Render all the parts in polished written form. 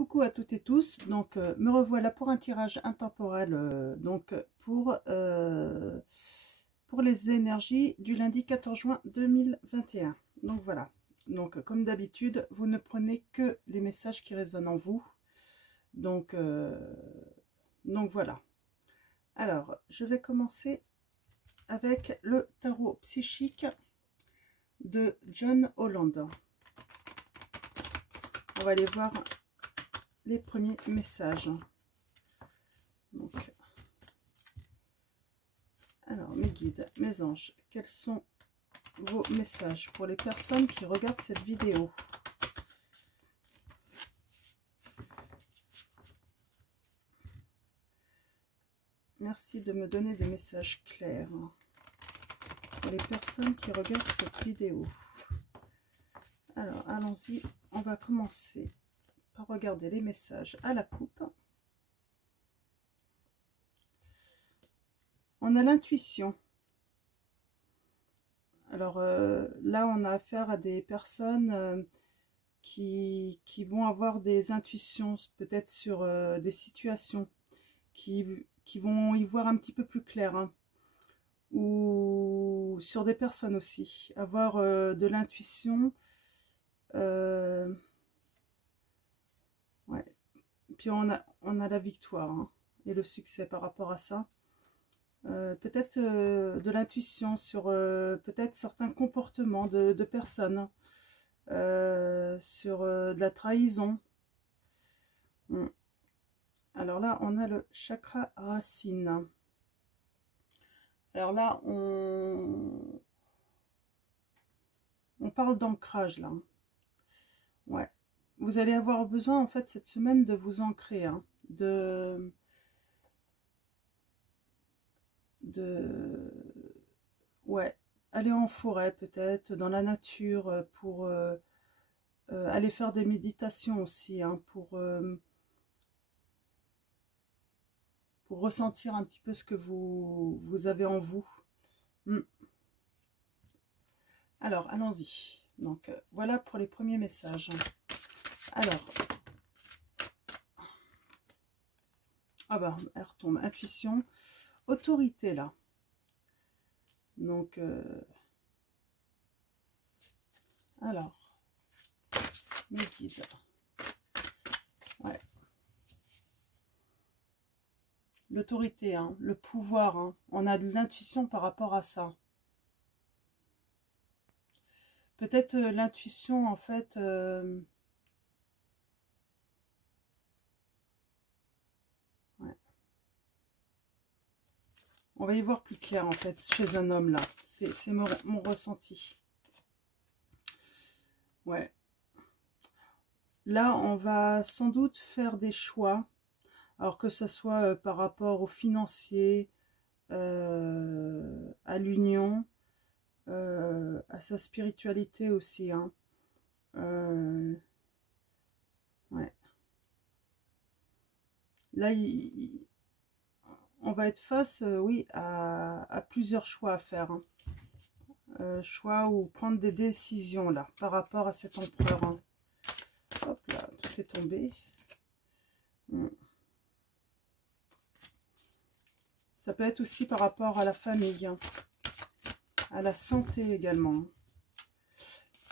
Coucou à toutes et tous, donc me revoilà pour un tirage intemporel pour les énergies du lundi 14 juin 2021. Donc voilà, donc comme d'habitude, vous ne prenez que les messages qui résonnent en vous. Donc voilà. Alors, je vais commencer avec le tarot psychique de John Holland. On va aller voir les premiers messages. Donc, alors, mes guides, mes anges, quels sont vos messages pour les personnes qui regardent cette vidéo? Merci de me donner des messages clairs pour les personnes qui regardent cette vidéo. Alors, allons-y, on va commencer par regarder les messages à la coupe. On a l'intuition. Alors là, on a affaire à des personnes qui vont avoir des intuitions, peut-être sur des situations, qui vont y voir un petit peu plus clair, hein. Ou sur des personnes aussi. Avoir de l'intuition. Ouais. Puis on a la victoire, hein, et le succès par rapport à ça. Peut-être de l'intuition sur peut-être certains comportements de personnes, sur de la trahison. Alors là, on a le chakra racine. Alors là, on parle d'ancrage, là. Ouais. Vous allez avoir besoin, en fait, cette semaine de vous ancrer, hein, ouais, aller en forêt peut-être, dans la nature, pour aller faire des méditations aussi, hein, pour ressentir un petit peu ce que vous avez en vous. Alors, allons-y. Donc, voilà pour les premiers messages. Alors, ah bah, elle retombe. Intuition, autorité, là. Donc, alors, mes guides. Ouais. L'autorité, hein, le pouvoir, hein. On a de l'intuition par rapport à ça. Peut-être l'intuition, en fait, ouais. On va y voir plus clair, en fait, chez un homme, là. C'est mon ressenti. Ouais. Là, on va sans doute faire des choix. Alors que ce soit par rapport au financier, à l'union, à sa spiritualité aussi, hein. Ouais. Là, on va être face, oui, à plusieurs choix à faire, hein. Choix ou prendre des décisions, là, par rapport à cet empereur, hein. Hop là, tout est tombé. Ça peut être aussi par rapport à la famille, hein, à la santé également.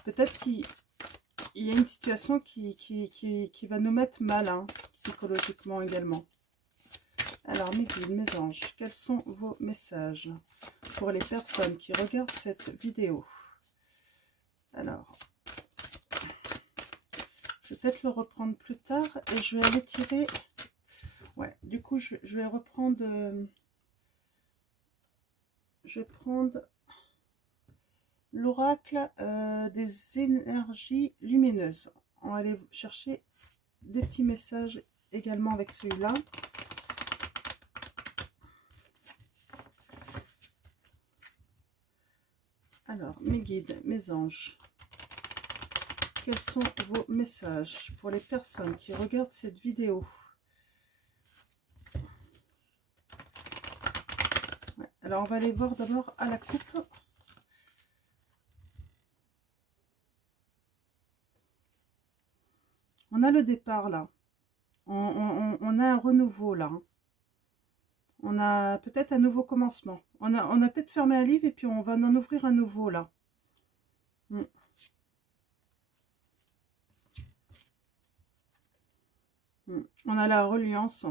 Peut-être qu'il y a une situation qui va nous mettre mal, hein, psychologiquement également. Alors, mes guides, mes anges, quels sont vos messages pour les personnes qui regardent cette vidéo? Alors, je vais peut-être le reprendre plus tard et je vais aller tirer. Ouais, du coup, je vais reprendre. Je vais prendre l'oracle des énergies lumineuses. On va aller chercher des petits messages également avec celui-là. Alors, mes guides, mes anges, quels sont vos messages pour les personnes qui regardent cette vidéo? Ouais, alors, on va aller voir d'abord à la coupe. On a le départ là. On a un renouveau là. Hein. On a peut-être un nouveau commencement. On a peut-être fermé un livre et puis on va en ouvrir un nouveau là. Mm. On a la reliance.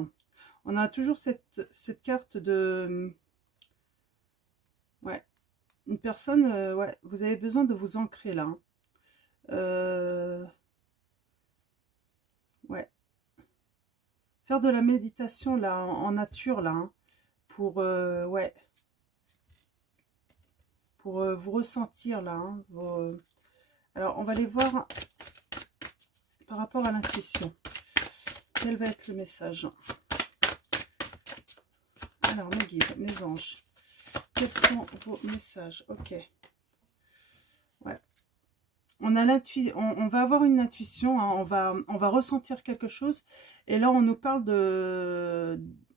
On a toujours cette carte de... Ouais, une personne, ouais, vous avez besoin de vous ancrer là. Hein. Ouais. Faire de la méditation là, en nature là, hein, pour, ouais, pour vous ressentir là. Hein, alors, on va les voir par rapport à l'intuition. Quel va être le message? Alors, mes guides, mes anges, quels sont vos messages? Ok. Ouais. On a on va avoir une intuition, hein, on va ressentir quelque chose. Et là, on nous parle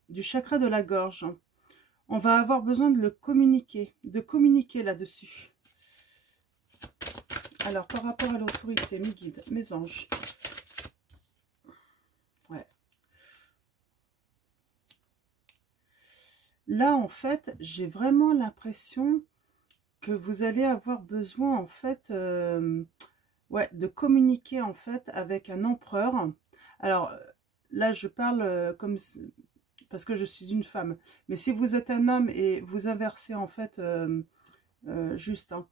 du chakra de la gorge. On va avoir besoin de communiquer là-dessus. Alors, par rapport à l'autorité, mes guides, mes anges. Ouais. Là, en fait, j'ai vraiment l'impression que vous allez avoir besoin, en fait, ouais, de communiquer, en fait, avec un empereur. Alors, là, je parle comme... parce que je suis une femme. Mais si vous êtes un homme et vous inversez, en fait, juste... Hein,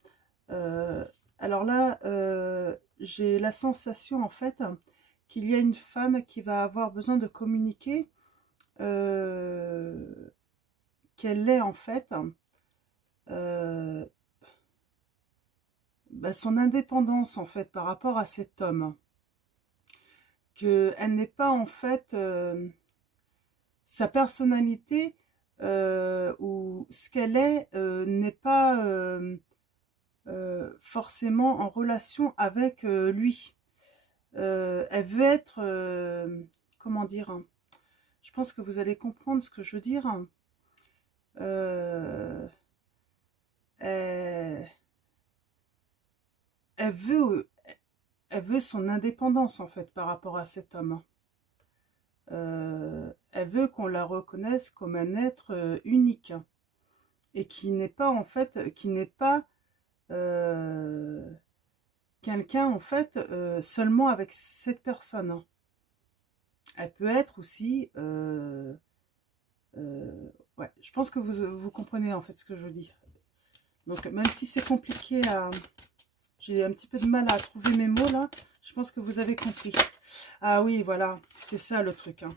alors là, j'ai la sensation, en fait, qu'il y a une femme qui va avoir besoin de communiquer qu'elle est, en fait, bah, son indépendance, en fait, par rapport à cet homme. Qu'elle n'est pas, en fait, sa personnalité ou ce qu'elle est n'est pas forcément en relation avec lui. Elle veut être, comment dire, hein, je pense que vous allez comprendre ce que je veux dire. Elle, elle veut son indépendance en fait par rapport à cet homme. Elle veut qu'on la reconnaisse comme un être unique et qui n'est pas en fait, qui n'est pas quelqu'un en fait seulement avec cette personne. Elle peut être aussi, ouais, je pense que vous comprenez en fait ce que je veux dire. Donc même si c'est compliqué à, j'ai un petit peu de mal à trouver mes mots là, je pense que vous avez compris. Ah oui, voilà, c'est ça le truc. Hein.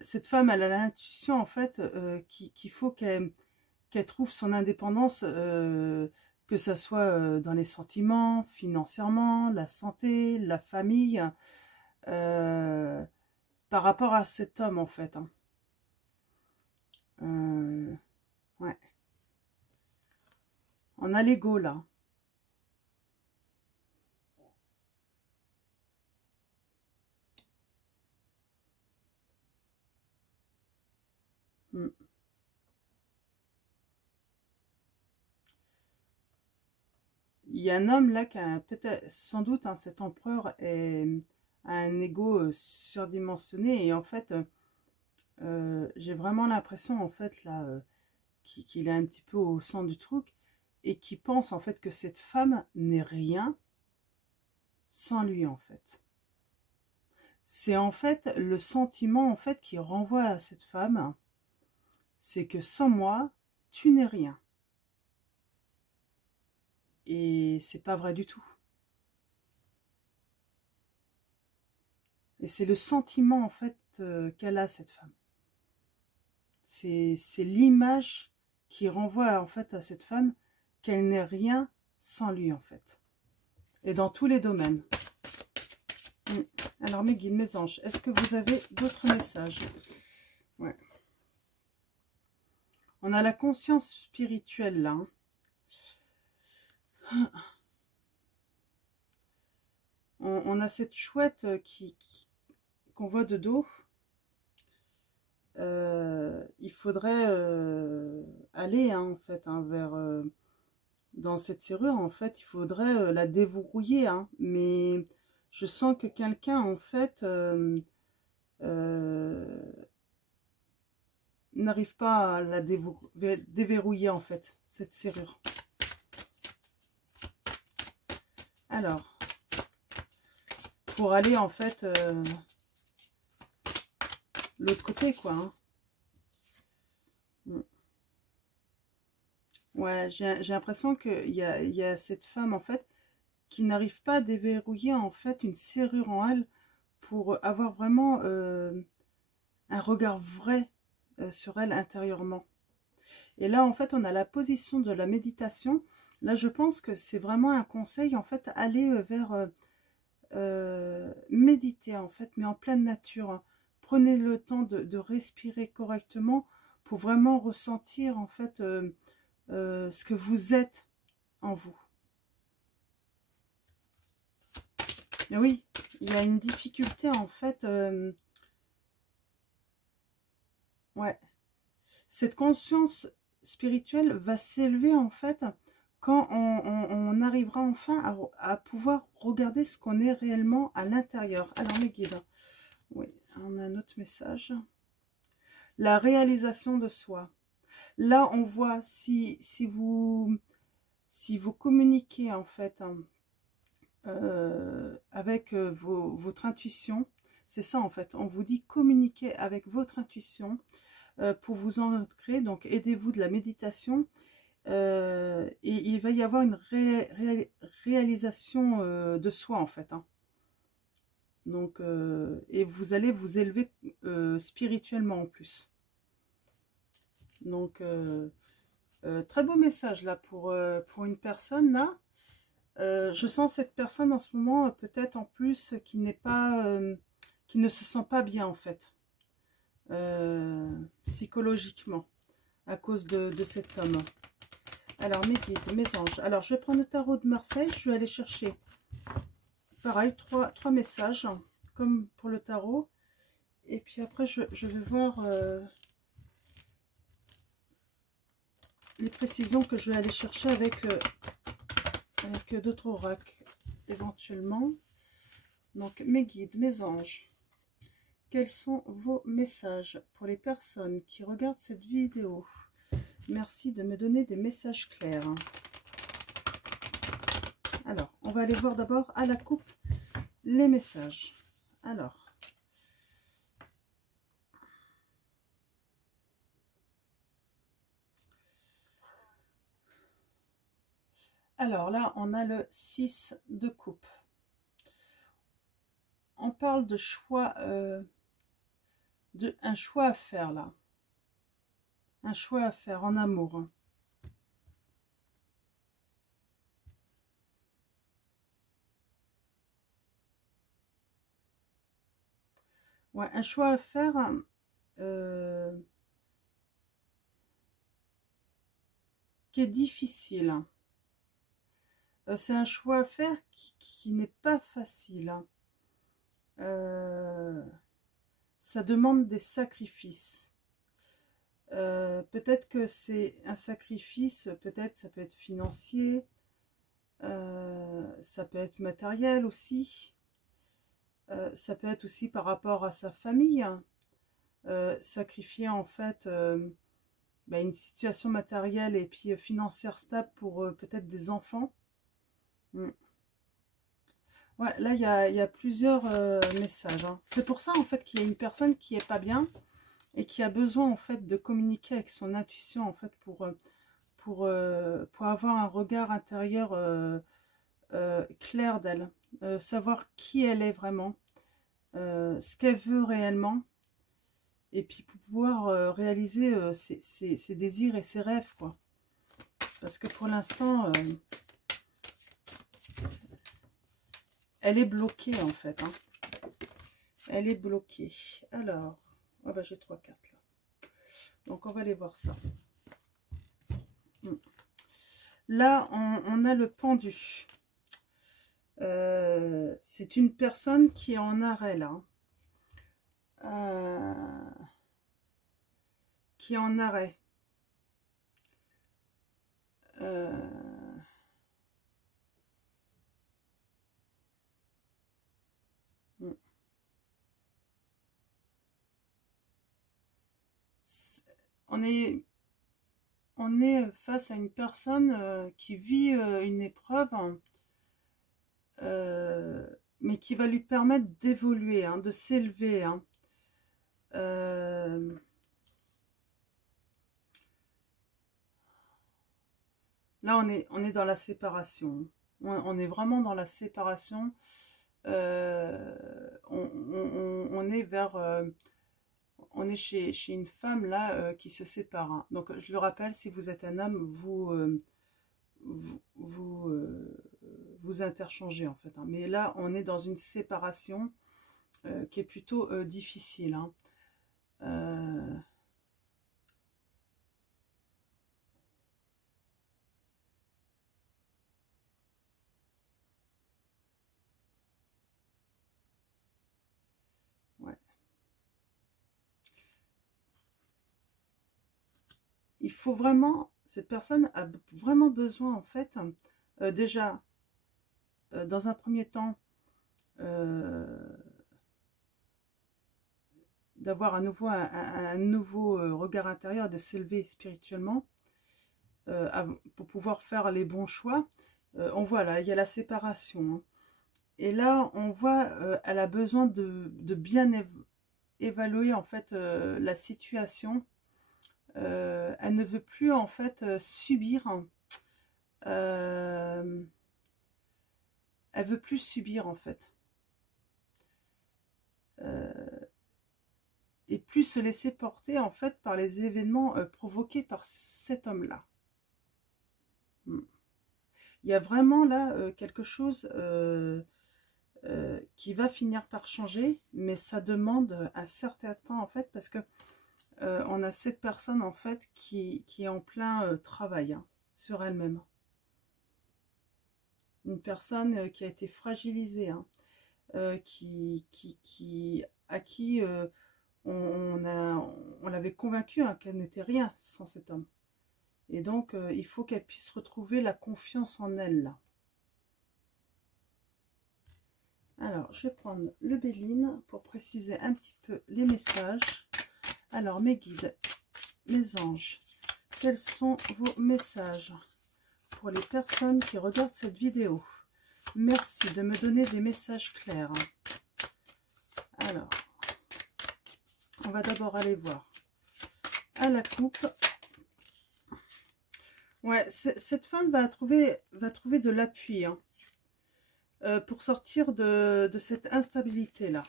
Cette femme, elle a l'intuition en fait qu'il faut qu'elle trouve son indépendance, que ça soit dans les sentiments, financièrement, la santé, la famille, par rapport à cet homme en fait. Hein. Ouais. On a l'ego là. Mm. Il y a un homme là qui a peut-être, sans doute, hein, cet empereur a un ego surdimensionné et en fait, j'ai vraiment l'impression en fait là qu'il est un petit peu au centre du truc et qui pense en fait que cette femme n'est rien sans lui en fait. C'est en fait le sentiment en fait qui renvoie à cette femme, c'est que sans moi, tu n'es rien. Et c'est pas vrai du tout. Et c'est le sentiment en fait qu'elle a cette femme. C'est l'image qui renvoie en fait à cette femme qu'elle n'est rien sans lui en fait. Et dans tous les domaines. Alors mes guides, mes anges, est-ce que vous avez d'autres messages? Ouais. On a la conscience spirituelle là. Hein. On a cette chouette qu'on voit de dos. Il faudrait aller hein, en fait hein, vers dans cette serrure, en fait, il faudrait la déverrouiller, hein. Mais je sens que quelqu'un, en fait, n'arrive pas à la déverrouiller, en fait, cette serrure. Alors, pour aller, en fait, l'autre côté, quoi, hein. Ouais, j'ai l'impression qu'il y a cette femme, en fait, qui n'arrive pas à déverrouiller, en fait, une serrure en elle pour avoir vraiment un regard vrai sur elle intérieurement. Et là, en fait, on a la position de la méditation. Là, je pense que c'est vraiment un conseil, en fait, aller vers méditer, en fait, mais en pleine nature, hein. Prenez le temps de respirer correctement pour vraiment ressentir, en fait, ce que vous êtes en vous. Et oui, il y a une difficulté, en fait, ouais. Cette conscience spirituelle va s'élever, en fait, quand on arrivera enfin à pouvoir regarder ce qu'on est réellement à l'intérieur. Alors, mes guides, oui, on a un autre message. La réalisation de soi. Là, on voit si vous communiquez, en fait, hein, avec votre intuition. C'est ça, en fait. On vous dit communiquer avec votre intuition pour vous ancrer. Donc, aidez-vous de la méditation. Et il va y avoir une réalisation de soi, en fait, hein. Donc, et vous allez vous élever spirituellement en plus. Donc, très beau message là pour une personne là. Je sens cette personne en ce moment peut-être en plus qui n'est pas, qui ne se sent pas bien en fait, psychologiquement à cause de cet homme. Alors mes guides, mes anges. Alors je vais prendre le tarot de Marseille. Je vais aller chercher pareil trois messages comme pour le tarot. Et puis après je vais voir les précisions que je vais aller chercher avec d'autres oracles éventuellement. Donc mes guides, mes anges, quels sont vos messages pour les personnes qui regardent cette vidéo? Merci de me donner des messages clairs. Alors, on va aller voir d'abord à la coupe les messages. Alors là, on a le 6 de coupe. On parle de choix, un choix à faire là. Un choix à faire en amour. Ouais, un choix à faire qui est difficile. C'est un choix à faire qui n'est pas facile. Ça demande des sacrifices. Peut-être que c'est un sacrifice, peut-être ça peut être financier, ça peut être matériel aussi, ça peut être aussi par rapport à sa famille, sacrifier en fait une situation matérielle et puis financière stable pour peut-être des enfants. Ouais, là il y a plusieurs messages, hein. C'est pour ça en fait qu'il y a une personne qui est pas bien et qui a besoin en fait de communiquer avec son intuition en fait pour avoir un regard intérieur clair d'elle, savoir qui elle est vraiment, ce qu'elle veut réellement, et puis pour pouvoir réaliser ses désirs et ses rêves, quoi. Parce que pour l'instant, elle est bloquée en fait, hein. Elle est bloquée. Alors, oh bah, j'ai 3 cartes là. Donc on va aller voir ça. Là, on a le pendu. C'est une personne qui est en arrêt là. Qui est en arrêt. on est face à une personne qui vit une épreuve, mais qui va lui permettre d'évoluer, hein, de s'élever. Hein. Là, on est dans la séparation. On est vraiment dans la séparation. On est vers... on est chez une femme, là, qui se sépare. Hein. Donc, je le rappelle, si vous êtes un homme, vous interchangez, en fait. Hein. Mais là, on est dans une séparation qui est plutôt difficile. Hein. Ouais. Il faut vraiment, cette personne a vraiment besoin, en fait, déjà, dans un premier temps, d'avoir à nouveau un nouveau regard intérieur, de s'élever spirituellement, pour pouvoir faire les bons choix. On voit là, il y a la séparation. Hein. Et là, on voit, elle a besoin de bien évaluer, en fait, la situation. Elle ne veut plus, en fait, subir. Hein. Elle veut plus subir, en fait. Et plus se laisser porter, en fait, par les événements provoqués par cet homme-là. Il y a vraiment là quelque chose qui va finir par changer, mais ça demande un certain temps, en fait, parce que on a cette personne, en fait, qui est en plein travail, hein, sur elle-même. Une personne qui a été fragilisée, hein, à qui on l'avait convaincue, hein, qu'elle n'était rien sans cet homme. Et donc, il faut qu'elle puisse retrouver la confiance en elle, là. Alors, je vais prendre le Béline pour préciser un petit peu les messages. Alors, mes guides, mes anges, quels sont vos messages pour les personnes qui regardent cette vidéo? Merci de me donner des messages clairs. Alors, on va d'abord aller voir à la coupe. Ouais, cette femme va trouver de l'appui, hein, pour sortir de cette instabilité-là.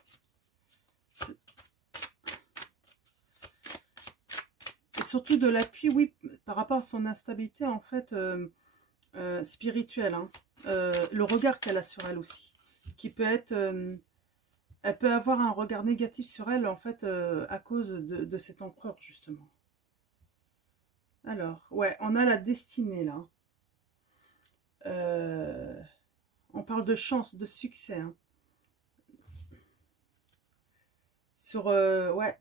Et surtout de l'appui, oui, par rapport à son instabilité, en fait, spirituelle. Hein. Le regard qu'elle a sur elle aussi. Qui peut être... elle peut avoir un regard négatif sur elle, en fait, à cause de cet empereur, justement. Alors, ouais, on a la destinée, là. On parle de chance, de succès. Hein. Sur, ouais,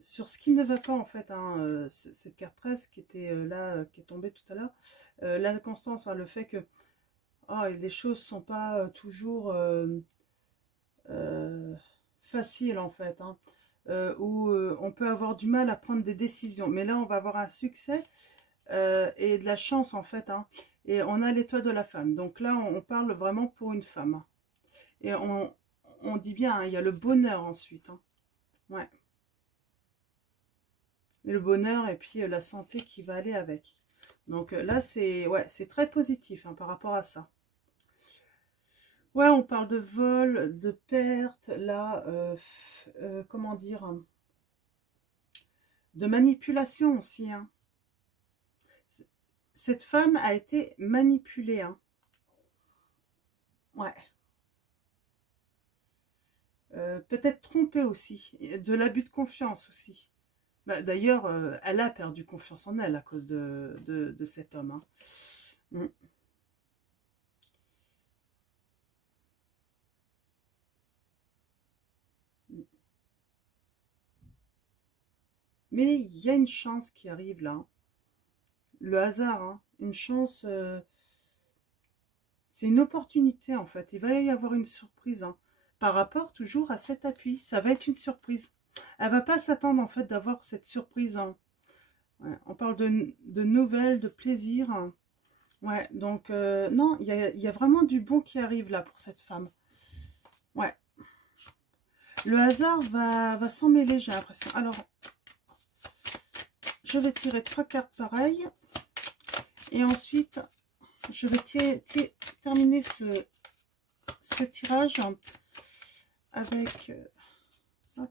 sur ce qui ne va pas, en fait, hein, cette carte 13 qui était là, qui est tombée tout à l'heure. L'inconstance, hein, le fait que oh, les choses ne sont pas toujours faciles, en fait. Hein. Où on peut avoir du mal à prendre des décisions. Mais là, on va avoir un succès et de la chance, en fait. Hein. Et on a l'étoile de la femme. Donc là, on parle vraiment pour une femme. Et on dit bien, hein, il y a le bonheur ensuite. Hein. Ouais. Et le bonheur et puis la santé qui va aller avec. Donc là, c'est ouais, c'est très positif, hein, par rapport à ça. Ouais, on parle de vol, de perte, là, comment dire, de manipulation aussi. Hein. Cette femme a été manipulée. Hein. Ouais. Peut-être trompée aussi. De l'abus de confiance aussi. Bah, d'ailleurs, elle a perdu confiance en elle à cause de cet homme. Hein. Mm. Mais il y a une chance qui arrive là. Le hasard, hein, une chance, c'est une opportunité en fait. Il va y avoir une surprise, hein, par rapport toujours à cet appui. Ça va être une surprise. Elle va pas s'attendre en fait d'avoir cette surprise. Hein. Ouais, on parle de nouvelles, de plaisir. Ouais, donc non, il y a vraiment du bon qui arrive là pour cette femme. Ouais. Le hasard va s'en mêler, j'ai l'impression. Alors, je vais tirer 3 cartes pareilles. Et ensuite, je vais terminer ce tirage avec... hop.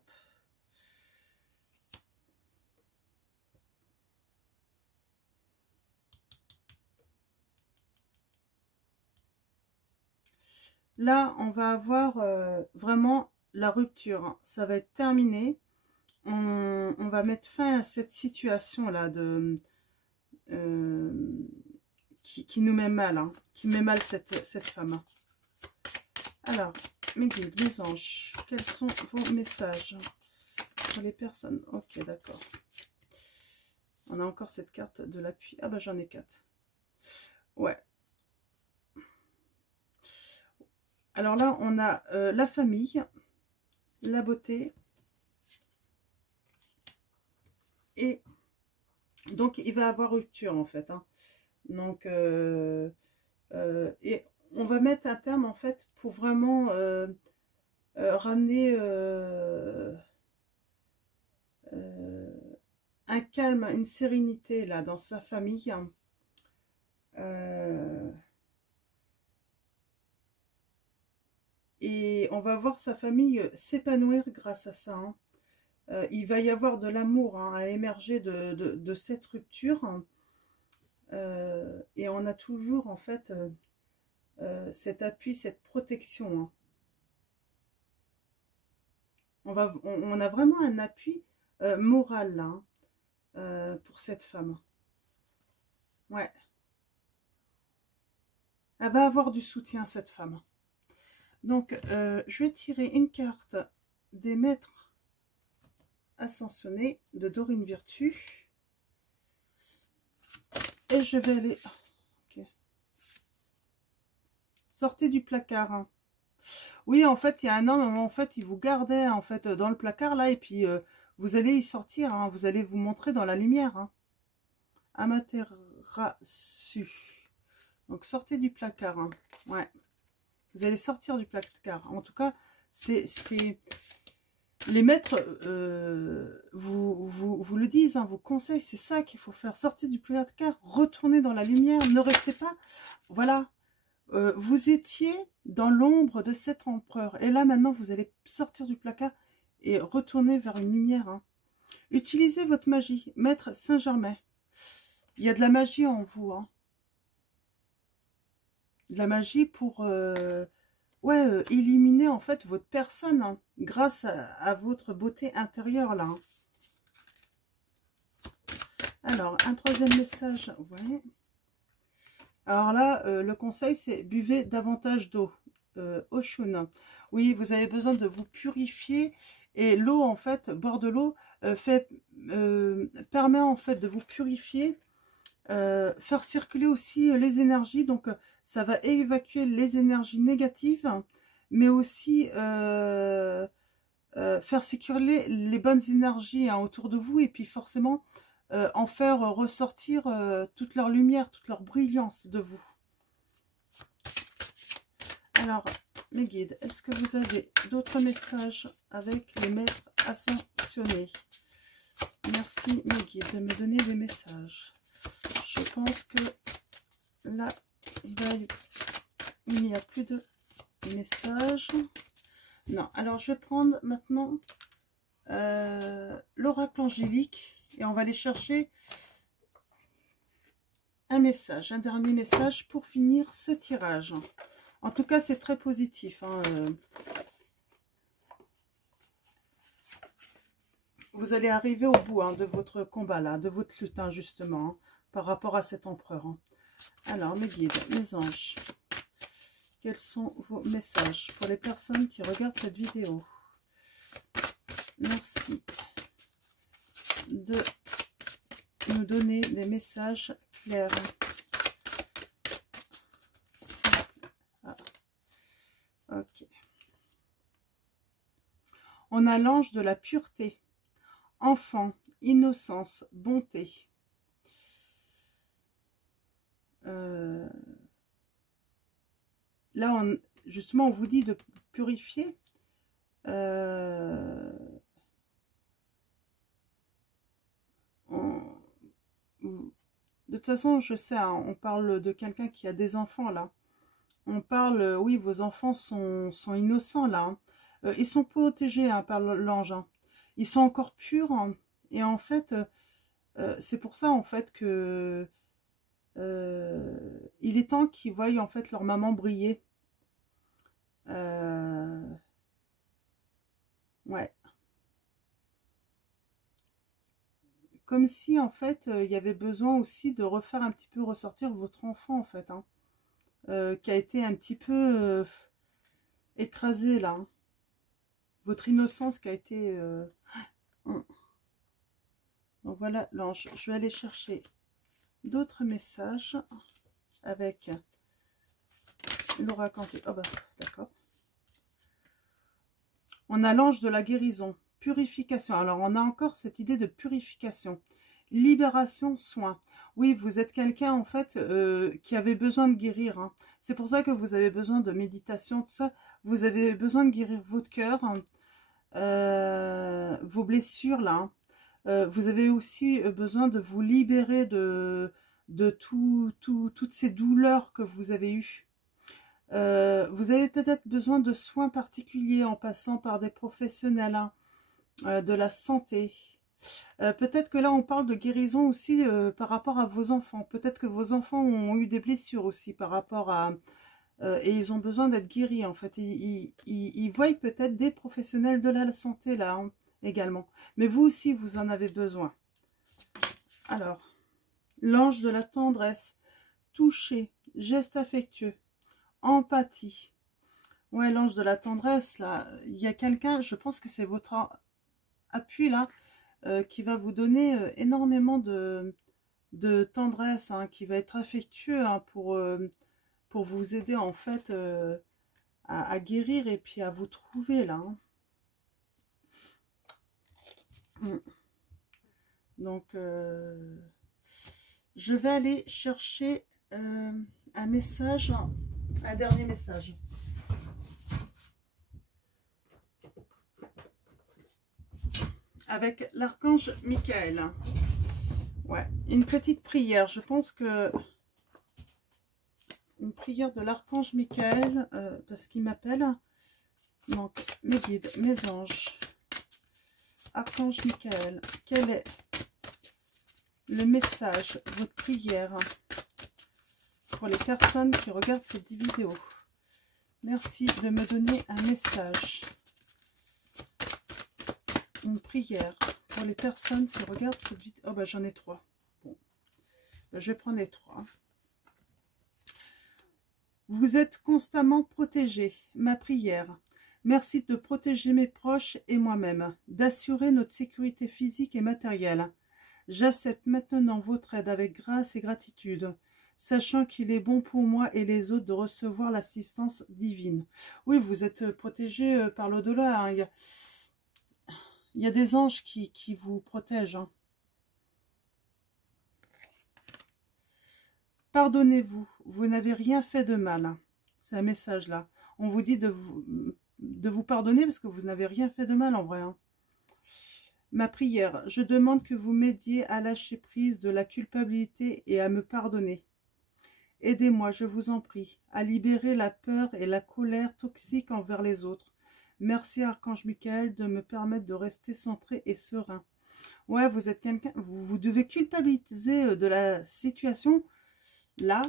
Là, on va avoir vraiment la rupture. Hein. Ça va être terminé. On va mettre fin à cette situation-là qui nous met mal, hein, qui met mal cette femme. Alors, mes guides, mes anges, quels sont vos messages pour les personnes? Ok, d'accord. On a encore cette carte de l'appui. Ah bah j'en ai 4. Ouais. Alors là, on a la famille, la beauté. Et donc, il va y avoir rupture en fait. Hein. Donc, et on va mettre un terme en fait pour vraiment ramener un calme, une sérénité là dans sa famille. Et on va voir sa famille s'épanouir grâce à ça. Hein. Il va y avoir de l'amour hein, à émerger de cette rupture. Hein. Et on a toujours en fait cet appui, cette protection. Hein. On a vraiment un appui moral là, hein, pour cette femme. Ouais. Elle va avoir du soutien, cette femme. Donc, je vais tirer une carte des maîtres ascensionnés de Dorine Virtue. Et je vais aller... Okay. Sortez du placard. Hein. Oui, en fait, il y a un homme, en fait, il vous gardait en fait dans le placard là, et puis vous allez y sortir. Hein, vous allez vous montrer dans la lumière. Hein. Amaterasu. Donc, sortez du placard. Hein. Ouais. Vous allez sortir du placard. En tout cas, c'est les maîtres vous le disent, hein, vous conseillent, c'est ça qu'il faut faire. Sortez du placard, retournez dans la lumière, ne restez pas. Voilà, vous étiez dans l'ombre de cet empereur. Et là, maintenant, vous allez sortir du placard et retourner vers une lumière. Hein. Utilisez votre magie, maître Saint-Germain. Il y a de la magie en vous. Hein. De la magie pour... ouais, éliminer en fait votre personne hein, grâce à votre beauté intérieure là. Hein. Alors, un troisième message. Ouais. Alors là, le conseil c'est buvez davantage d'eau. Oshun. Oui, vous avez besoin de vous purifier et l'eau en fait, boire de l'eau permet en fait de vous purifier. Faire circuler aussi les énergies, donc ça va évacuer les énergies négatives, mais aussi faire circuler les bonnes énergies hein, autour de vous, et puis forcément en faire ressortir toute leur lumière, toute leur brillance de vous. Alors, mes guides, est-ce que vous avez d'autres messages avec les maîtres ascensionnés? Merci mes guides de me donner des messages. Je pense que là, il n'y a plus de messages. Non, alors je vais prendre maintenant l'oracle angélique et on va aller chercher un message, un dernier message pour finir ce tirage. En tout cas, c'est très positif. Hein, vous allez arriver au bout hein, de votre combat là, de votre lutte hein, justement, hein, par rapport à cet empereur. Hein. Alors, mes guides, mes anges, quels sont vos messages pour les personnes qui regardent cette vidéo? Merci de nous donner des messages clairs. Ah. Ok. On a l'ange de la pureté, enfant, innocence, bonté. là, justement, on vous dit de purifier. De toute façon, je sais, hein, on parle de quelqu'un qui a des enfants, là. On parle, oui, vos enfants sont innocents, là. Hein. Ils sont protégés hein, par l'ange. Hein. Ils sont encore purs. Hein. Et en fait, c'est pour ça, en fait, que il est temps qu'ils voient, en fait, leur maman briller. Ouais. Comme si, en fait, il y avait besoin aussi de refaire un petit peu ressortir votre enfant, en fait. Hein, qui a été un petit peu écrasé, là. Hein. Votre innocence qui a été... Donc voilà, l'ange. Je vais aller chercher d'autres messages avec l'oracle. Oh bah, d'accord. On a l'ange de la guérison, purification. Alors, on a encore cette idée de purification, libération, soin. Oui, vous êtes quelqu'un, en fait, qui avait besoin de guérir. Hein. C'est pour ça que vous avez besoin de méditation, tout ça. Vous avez besoin de guérir votre cœur, hein, vos blessures, là. Hein. Vous avez aussi besoin de vous libérer de toutes ces douleurs que vous avez eues. Vous avez peut-être besoin de soins particuliers en passant par des professionnels hein, de la santé. Peut-être que là, on parle de guérison aussi par rapport à vos enfants. Peut-être que vos enfants ont eu des blessures aussi par rapport à... et ils ont besoin d'être guéris, en fait. Ils voient peut-être des professionnels de la santé, là, hein, également. Mais vous aussi, vous en avez besoin. Alors, l'ange de la tendresse, toucher, geste affectueux, empathie. Ouais, l'ange de la tendresse, là, il y a quelqu'un, je pense que c'est votre appui, là, qui va vous donner énormément de tendresse, hein, qui va être affectueux hein, pour vous aider, en fait, à guérir et puis à vous trouver, là. Hein. Donc, je vais aller chercher un message, un dernier message. Avec l'archange Michael. Ouais, une petite prière. Je pense que une prière de l'archange Michael, parce qu'il m'appelle. Donc, mes guides, mes anges. Archange Michael, quel est le message, votre prière pour les personnes qui regardent cette vidéo? Merci de me donner un message. Une prière pour les personnes qui regardent cette vidéo. Oh, bah j'en ai 3. Bon, bah, je vais prendre les 3. Vous êtes constamment protégés. Ma prière. Merci de protéger mes proches et moi-même, d'assurer notre sécurité physique et matérielle. J'accepte maintenant votre aide avec grâce et gratitude, sachant qu'il est bon pour moi et les autres de recevoir l'assistance divine. Oui, vous êtes protégés par l'au-delà. Hein. Il y a des anges qui vous protègent. Hein. Pardonnez-vous, vous n'avez rien fait de mal. Hein. C'est un message là. On vous dit de vous pardonner parce que vous n'avez rien fait de mal en vrai. Hein. Ma prière, je demande que vous m'aidiez à lâcher prise de la culpabilité et à me pardonner. Aidez-moi, je vous en prie, à libérer la peur et la colère toxiques envers les autres. Merci Archange Michael de me permettre de rester centré et serein. Ouais, vous êtes quelqu'un, vous devez culpabiliser de la situation là,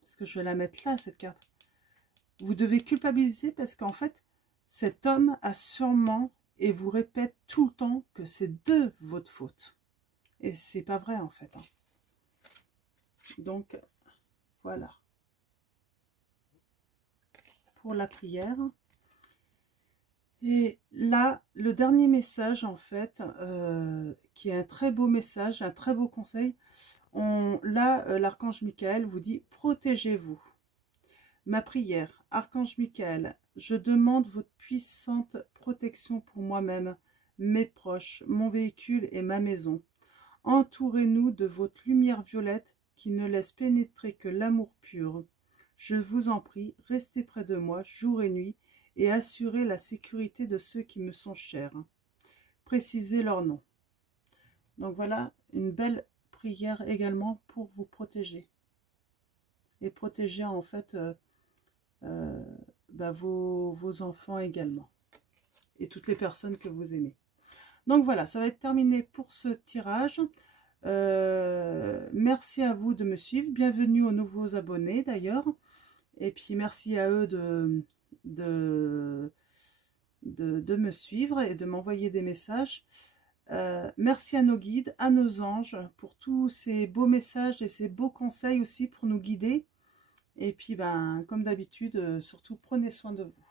parce que je vais la mettre là cette carte. Vous devez culpabiliser parce qu'en fait, cet homme a sûrement et vous répète tout le temps que c'est de votre faute. Et c'est pas vrai en fait. Hein. Donc, voilà. Pour la prière. Et là, le dernier message en fait, qui est un très beau message, un très beau conseil. L'archange Michael vous dit, protégez-vous. Ma prière, archange Michael, je demande votre puissante protection pour moi-même, mes proches, mon véhicule et ma maison. Entourez-nous de votre lumière violette qui ne laisse pénétrer que l'amour pur. Je vous en prie, restez près de moi jour et nuit et assurez la sécurité de ceux qui me sont chers. Précisez leur nom. Donc voilà une belle prière également pour vous protéger. Et protéger en fait vos enfants également. Et toutes les personnes que vous aimez. Donc voilà, ça va être terminé pour ce tirage. Merci à vous de me suivre. Bienvenue aux nouveaux abonnés d'ailleurs. Et puis merci à eux de me suivre et de m'envoyer des messages. Merci à nos guides, à nos anges pour tous ces beaux messages et ces beaux conseils aussi pour nous guider. Et puis, comme d'habitude, surtout prenez soin de vous.